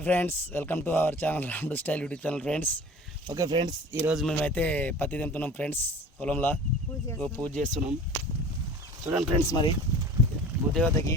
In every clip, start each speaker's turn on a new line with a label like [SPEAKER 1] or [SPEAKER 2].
[SPEAKER 1] Hi friends welcome to our channel Ramdu style YouTube channel friends. Okay friends ఈరోజు మేమైతే పత్తి తెంపుతున్నాం friends పొలంలో. పూజ చేస్తున్నాం. చూడండి ఫ్రెండ్స్ మరి భూదేవతకి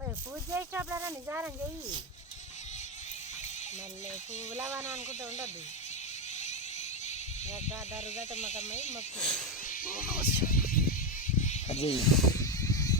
[SPEAKER 2] కొంచెం పూజ చేసేటప్పుడైనా నిజారం చెయ్యి. మళ్ళీ పువ్వులవని అనుకుంటూ ఉండొద్దు. దరుగత మకమ్మై మొక్కు.
[SPEAKER 1] కట్